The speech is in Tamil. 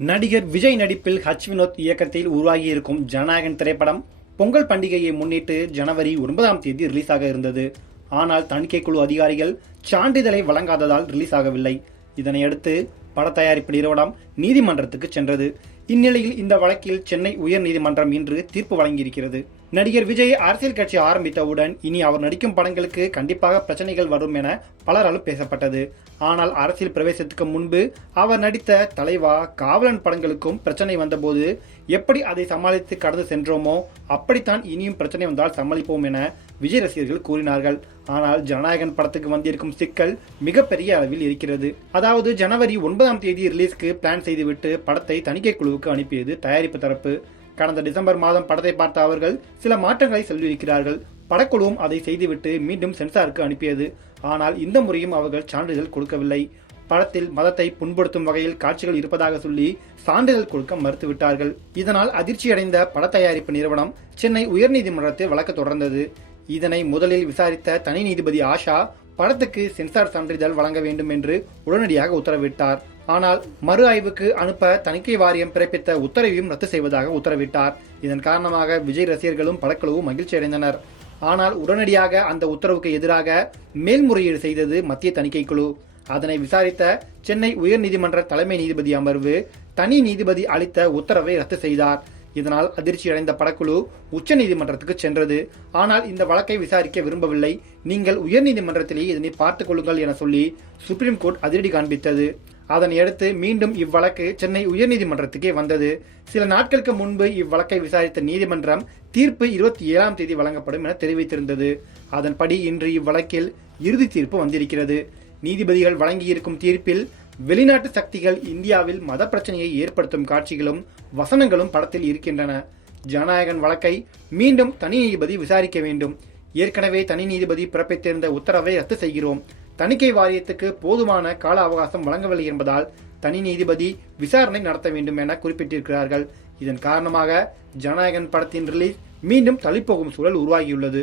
நடிகர் விஜய் நடிப்பில் வினோத் இயக்கத்தில் உருவாகியிருக்கும் ஜனநாயகன் திரைப்படம் பொங்கல் பண்டிகையை முன்னிட்டு ஜனவரி 9ஆம் தேதி ரிலீஸ் ஆக இருந்தது. ஆனால் தணிக்கை குழு அதிகாரிகள் சான்றிதழை வழங்காததால் ரிலீஸ் ஆகவில்லை. இதனையடுத்து பட தயாரிப்பு நிறுவனம் நீதிமன்றத்துக்கு சென்றது. இந்நிலையில் இந்த வழக்கில் சென்னை உயர்நீதிமன்றம் இன்று தீர்ப்பு வழங்கியிருக்கிறது. நடிகர் விஜய் அரசியல் கட்சி ஆரம்பித்தவுடன் இனி அவர் நடிக்கும் படங்களுக்கு கண்டிப்பாக பிரச்சனைகள் வரும் என பலராலும் பேசப்பட்டது. ஆனால் அரசியல் பிரவேசத்துக்கு முன்பு அவர் நடித்த தலைவா, காவலன் படங்களுக்கும் பிரச்சனை வந்தபோது எப்படி அதை சமாளித்து கடந்து சென்றோமோ அப்படித்தான் இனியும் பிரச்சனை வந்தால் சமாளிப்போம் என விஜய் ரசிகர்கள் கூறினார்கள். ஆனால் ஜனநாயகன் படத்துக்கு வந்திருக்கும் சிக்கல் மிகப்பெரிய அளவில் இருக்கிறது. அதாவது ஜனவரி 9ஆம் தேதி ரிலீஸ்க்கு பிளான் செய்துவிட்டு படத்தை தணிக்கை குழுவுக்கு அனுப்பியது தயாரிப்பு தரப்பு. கடந்த டிசம்பர் மாதம் படத்தை பார்த்த அவர்கள் சில மாற்றங்களை சொல்லியிருக்கிறார்கள். படக்குழுவும் அதை செய்துவிட்டு மீண்டும் சென்சாருக்கு அனுப்பியது. ஆனால் இந்த முறையும் அவர்கள் சான்றிதழ் கொடுக்கவில்லை. படத்தில் மதத்தை புண்படுத்தும் வகையில் காட்சிகள் இருப்பதாக சொல்லி சான்றிதழ் கொடுக்க மறுத்துவிட்டார்கள். இதனால் அதிர்ச்சியடைந்த பட தயாரிப்பு நிறுவனம் சென்னை உயர்நீதிமன்றத்தில் வழக்கு தொடர்ந்தது. இதனை முதலில் விசாரித்த தனி நீதிபதி ஆஷா படத்துக்கு சென்சார் சான்றிதழ் வழங்க வேண்டும் என்று உடனடியாக உத்தரவிட்டார். ஆனால் மறு ஆய்வுக்கு அனுப்ப தணிக்கை வாரியம் பிறப்பித்த உத்தரவையும் ரத்து செய்வதாக உத்தரவிட்டார். இதன் காரணமாக விஜய் ரசிகர்களும் படக்குழுவும் மகிழ்ச்சி அடைந்தனர். ஆனால் உடனடியாக அந்த உத்தரவுக்கு எதிராக மேல்முறையீடு செய்தது மத்திய தணிக்கை குழு. அதனை விசாரித்த சென்னை உயர்நீதிமன்ற தலைமை நீதிபதி அமர்வு தனி நீதிபதி அளித்த உத்தரவை ரத்து செய்தார். இதனால் அதிர்ச்சியடைந்த படக்குழு உச்சநீதிமன்றத்துக்கு சென்றது. ஆனால் இந்த வழக்கை விசாரிக்க விரும்பவில்லை. நீங்கள் உயர்நீதிமன்றத்திலேயே இதனை பார்த்துக் கொள்ளுங்கள் என சொல்லி சுப்ரீம் கோர்ட் அதிரடி காண்பித்தது. அதனையடுத்து மீண்டும் இவ்வழக்கு சென்னை உயர்நீதிமன்றத்துக்கே வந்தது. சில நாட்களுக்கு முன்பு இவ்வழக்கை விசாரித்த நீதிமன்றம் தீர்ப்பு 27ஆம் தேதி வழங்கப்படும் என தெரிவித்திருந்தது. அதன்படி இன்று இவ்வழக்கில் இறுதி தீர்ப்பு வந்திருக்கிறது. நீதிபதிகள் வழங்கியிருக்கும் தீர்ப்பில் வெளிநாட்டு சக்திகள் இந்தியாவில் மத பிரச்சனையை ஏற்படுத்தும் காட்சிகளும் வசனங்களும் படத்தில் இருக்கின்றன. ஜனநாயகன் வழக்கை மீண்டும் தனி நீதிபதி விசாரிக்க வேண்டும். ஏற்கனவே தனி நீதிபதி பிறப்பித்திருந்த உத்தரவை ரத்து செய்கிறோம். தணிக்கை வாரியத்துக்கு போதுமான கால அவகாசம் வழங்கவில்லை என்பதால் தனி நீதிபதி விசாரணை நடத்த வேண்டும் என குறிப்பிட்டிருக்கிறார்கள். இதன் காரணமாக ஜனநாயகன் படத்தின் ரிலீஸ் மீண்டும் தள்ளிப்போகும் சூழல் உருவாகியுள்ளது.